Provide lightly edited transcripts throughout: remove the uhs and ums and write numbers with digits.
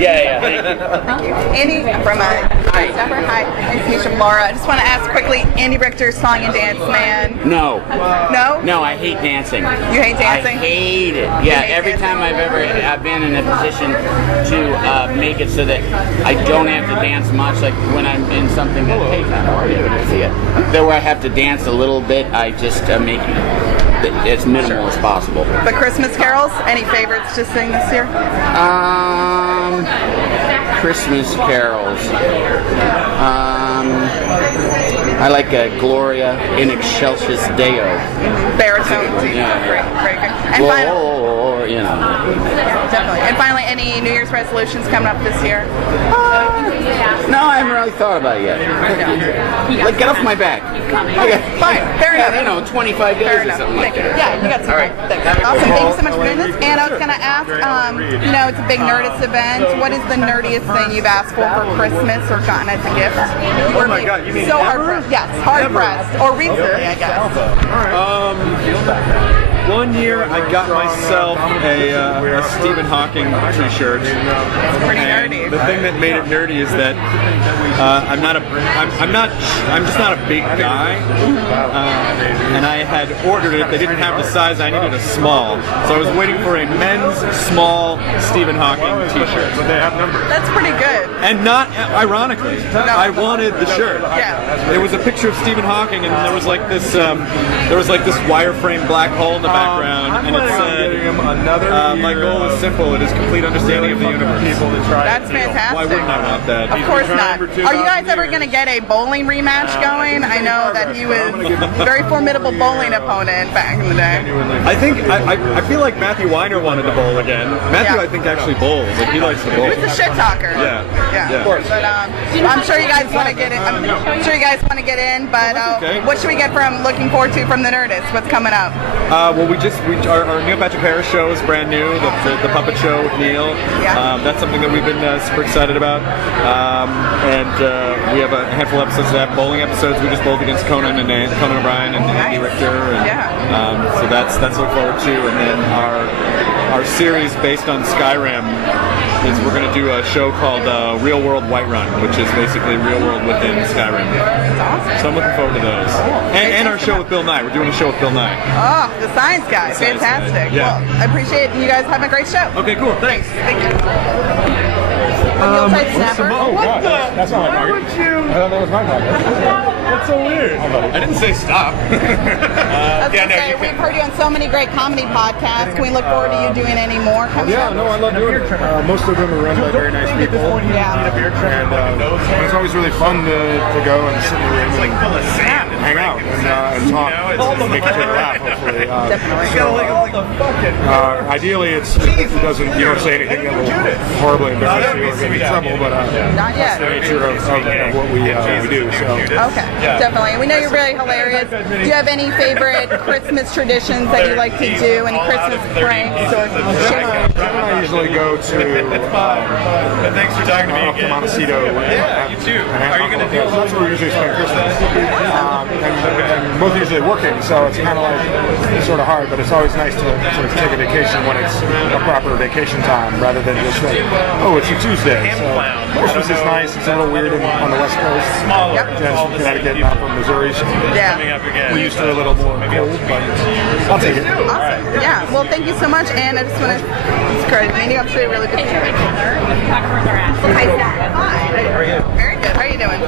Yeah, Thank you. Andy from Hi. Nice to meet you, Laura. I just want to ask quickly, Andy Richter, song and dance man. No. No? No, I hate dancing. You hate dancing? I hate it. Yeah, every time I've been in a position to make it so that I don't have to dance much, like when I'm in something that, hey, how are you? See ya. That where I have to dance a little bit, I just make it as minimal as possible. But Christmas carols, any favorites to sing this year? Christmas carols. I like Gloria in Excelsis Deo. Baritone. Yeah. Great. And finally, you know. yeah, definitely. And finally, any New Year's resolutions coming up this year? No, I haven't really thought about it yet. Like, get off my back. Okay, Fine. Fair enough. You know, 25 days or something like that. Yeah, you got some. All right. Awesome. Thank you so much for doing this. And I was going to ask, you know, it's a big Nerdist event. What is the nerdiest thing you've asked for Christmas or gotten as a gift? Oh my God, you mean so ever? hard pressed. Or recently, I guess. One year I got myself a Stephen Hawking t-shirt. It's pretty nerdy. The thing that made it nerdy is that I'm just not a big guy, and I had ordered it. They didn't have the size I needed, a small, so I was waiting for a men's small Stephen Hawking t-shirt. But they have numbers. That's pretty good. And not ironically, I wanted the shirt. Yeah. There was a picture of Stephen Hawking, and there was like this wireframe black hole in the background, and it said, "My goal is simple: it is complete understanding of the universe." That's fantastic. Why wouldn't I want that? Of course not. Are you guys ever going to get a bowling rematch going? I know that he was a very formidable bowling opponent back in the day. I think I feel like Matthew Weiner wanted to bowl again. Matthew, I think, actually bowls. Like, he likes to bowl. He's a shit talker. Yeah. Of course. But I'm sure you guys want to get in. I'm sure you guys want to get in. But what should we get looking forward to from the Nerdist? What's coming up? Well, our Neil Patrick Harris show is brand new. The puppet show with Neil. Yeah. That's something that we've been super excited about. And we have a handful of episodes of that. Bowling episodes. We just bowled against Conan O'Brien and Andy Richter. And, so that's to look forward to. And then our series based on Skyrim is we're going to do a show called Real World Whiterun, which is basically real world within Skyrim. That's awesome. So I'm looking forward to those. And our show with Bill Nye. We're doing a show with Bill Nye. Oh, the science guy. Fantastic. Yeah. Well, I appreciate it. You guys have a great show. Okay, cool. Thanks. Thank you. Snapper. Oh, God. That's not my target. I thought that was my target. That's so weird. I didn't say stop. I was going to say, we've heard you on so many great comedy podcasts. Can we look forward to you doing any more coming up? I love doing it. Most of them are run by very nice people. Yeah. And it's always really fun to go and sit in the room and hang out and talk and make each other laugh, hopefully. Ideally, you don't say anything that will horribly embarrass you or get you in trouble, but Not yet. that's the nature of what we do. So. Okay, definitely. We know you're very hilarious. Do you have any favorite Christmas traditions that you like to do? Any Christmas pranks or shit? I usually go to Thanks for talking to me again. Montecito. Yeah, you too. Are you going to do That's where we usually spend Christmas. And both usually working, so it's kind of like sort of hard, but it's always nice to sort of take a vacation when it's a proper vacation time rather than just like, oh, it's a Tuesday. So Christmas is nice. It's a little weird on the West Coast. From Connecticut, not from Missouri. So we're used to a little more cold, but I'll take it. Awesome. Yeah. Well, thank you so much, and I just want to. It's great meeting. I'm sure you really good. Hi. Very good. How are you doing?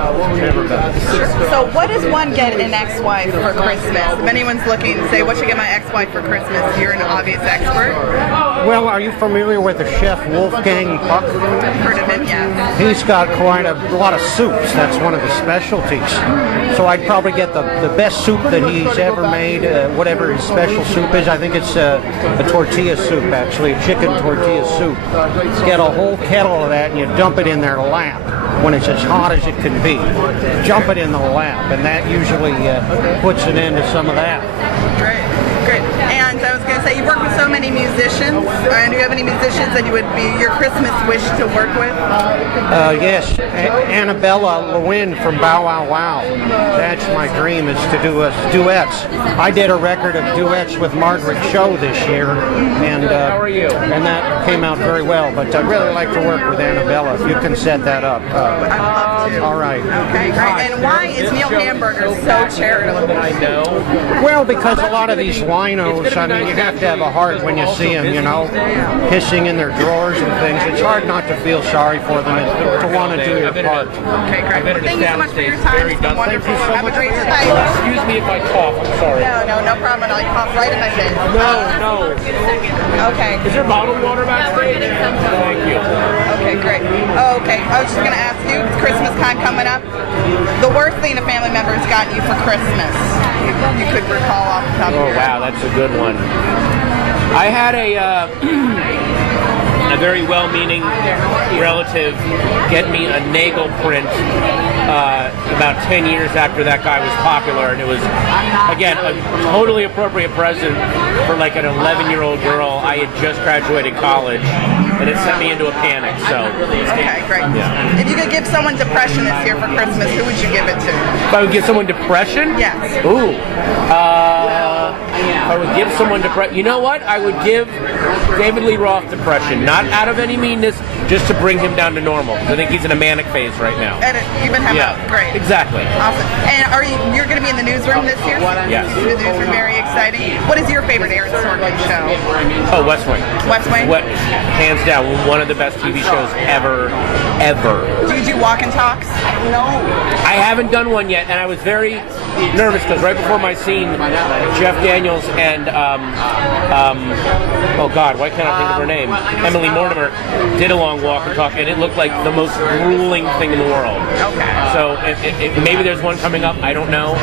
So, what does one get an ex-wife for Christmas? If anyone's looking to say, what should I get my ex-wife for Christmas? You're an obvious expert. Well, are you familiar with the chef Wolfgang Puck? I've heard of him, yeah. He's got quite a lot of soups. That's one of the specialties. So I'd probably get the best soup that he's ever made, whatever his special soup is. I think it's a tortilla soup, actually, a chicken tortilla soup. Get a whole kettle of that and you dump it in their lap when it's as hot as it can be. Jump it in the lap, and that usually puts an end to some of that. Great. And I was going to say, you work with so many musicians. And do you have any musicians that you would be your Christmas wish to work with? Yes, Annabella Lewin from Bow Wow Wow. That's my dream, is to do duets. I did a record of duets with Margaret Cho this year, and that came out very well. But I'd really like to work with Annabella, if you can set that up. I'd love to. All right. Okay, great. And why is Neil Hamburger so charitable? Well, because a lot of these winos, I mean, you have to have a heart when you see them, you know, pissing in their drawers and things. It's hard not to feel sorry for them and to want to do your part. Okay, great. Well, thank you so much for your time. It's been wonderful. Have a great night. Excuse me if I cough. I'm sorry. No problem at all. You cough right in my face. No. Okay. Is there bottled water backstage? Thank you. Okay, great. Okay, I was just going to ask you, it's Christmas time coming up. The worst thing a family member has gotten you for Christmas, you could recall off the top of your head. Wow, that's a good one. I had a very well-meaning relative get me a Nagel print about 10 years after that guy was popular, and it was, again, a totally appropriate present for like an 11-year-old girl. I had just graduated college, and it sent me into a panic. So, okay, great. Yeah. If you could give someone depression this year for Christmas, who would you give it to? If I would give someone depression? Yes. Ooh. If I would give someone depression, you know what? I would give David Lee Roth depression, not out of any meanness, just to bring him down to normal. Because I think he's in a manic phase right now. And even him out. Great. Exactly. Awesome. And you're going to be in the newsroom this year? Yes. The newsroom, very exciting. What is your favorite Aaron Sorkin show? Oh, West Wing. West Wing? Hands down, one of the best TV shows ever. Do you do walk and talks? No. I haven't done one yet, and I was very nervous because right before my scene, Jeff Daniels and oh God, why can't I think of her name? Emily Mortimer did a long walk and talk, and it looked like the most grueling thing in the world. Okay. So if maybe there's one coming up, I don't know.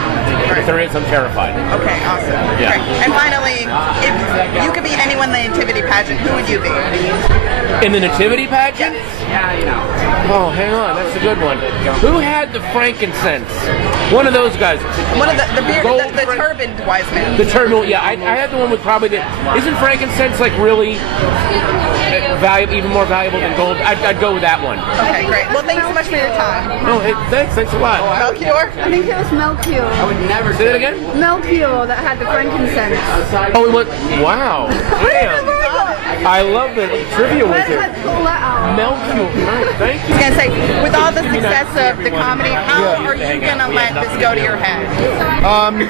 If there is, I'm terrified. Okay, awesome. Yeah. Great. And finally, if you could be anyone in the Nativity Pageant, who would you be? In the Nativity Pageant? Oh, hang on, that's a good one. Who had the frankincense? One of those guys. One of the turbaned wise men. The turban, yeah. I had the one with probably the. Isn't frankincense like really valuable, even more valuable than gold? I'd go with that one. Okay, great. Well, thanks so much for your time. Oh, hey, thanks a lot. Melchior? I think it was Melchior. I would never say that again. Melchior that had the frankincense. Oh, it was. Wow. Damn. I love the trivia with it. Melchior. Nice. Thank you. I was going to say, with all the success of the comedy, how are you going to let this go to your head?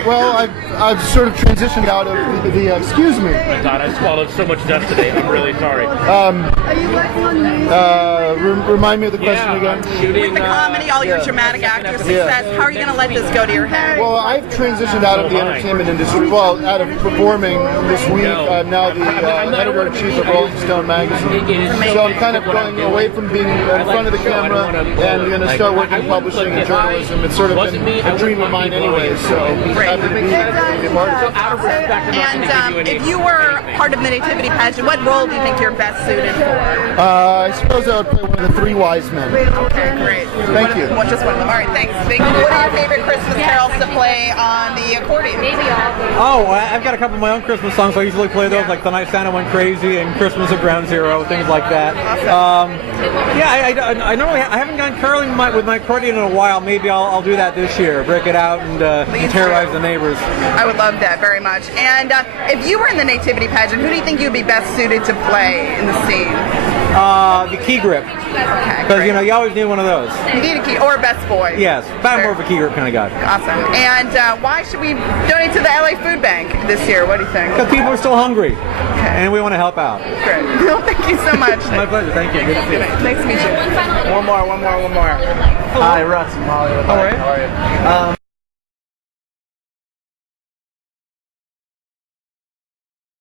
Well, I've sort of transitioned out of the excuse me. Oh my God, I swallowed so much dust today. I'm really sorry. Are you working on new? Remind me of the question again. With the comedy, all your dramatic actor success, how are you going to let this go to your head? Well, I've transitioned out of the entertainment industry. Well, out of performing this week. I'm now the editor-in-chief of Rolling Stone magazine. So I'm kind of going away from being in front of the camera and going to start working in publishing and journalism. It's sort of been a dream of mine anyway, so happy to be a part of it. And if you were part of the Nativity Pageant, what role do you think you're best suited for? I suppose I would play one of the three wise men. Okay, great. Thank you. Well, just one of them. All right, thanks. What are your favorite Christmas carols to play on the accordion? Oh, I've got a couple of my own Christmas songs. I usually play those, like The Night Santa Went Crazy and Christmas at Ground Zero, things like that. Awesome. I normally I haven't gone curling with my accordion in a while. Maybe I'll do that this year. Break it out and terrorize the neighbors. I would love that very much. And if you were in the Nativity Pageant, who do you think you'd be best suited to play in the scene? The key grip. Because, you always need one of those. You need a key, or best boy. Yes, but I'm more of a key grip kind of guy. Awesome. And why should we donate to the LA Food Bank this year? What do you think? Because people are still hungry, and we want to help out. Great. Well, thank you so much. My pleasure. Thank you. Good to see you. Nice to meet you. One more. Hi, Russ from Hollywood. How are you?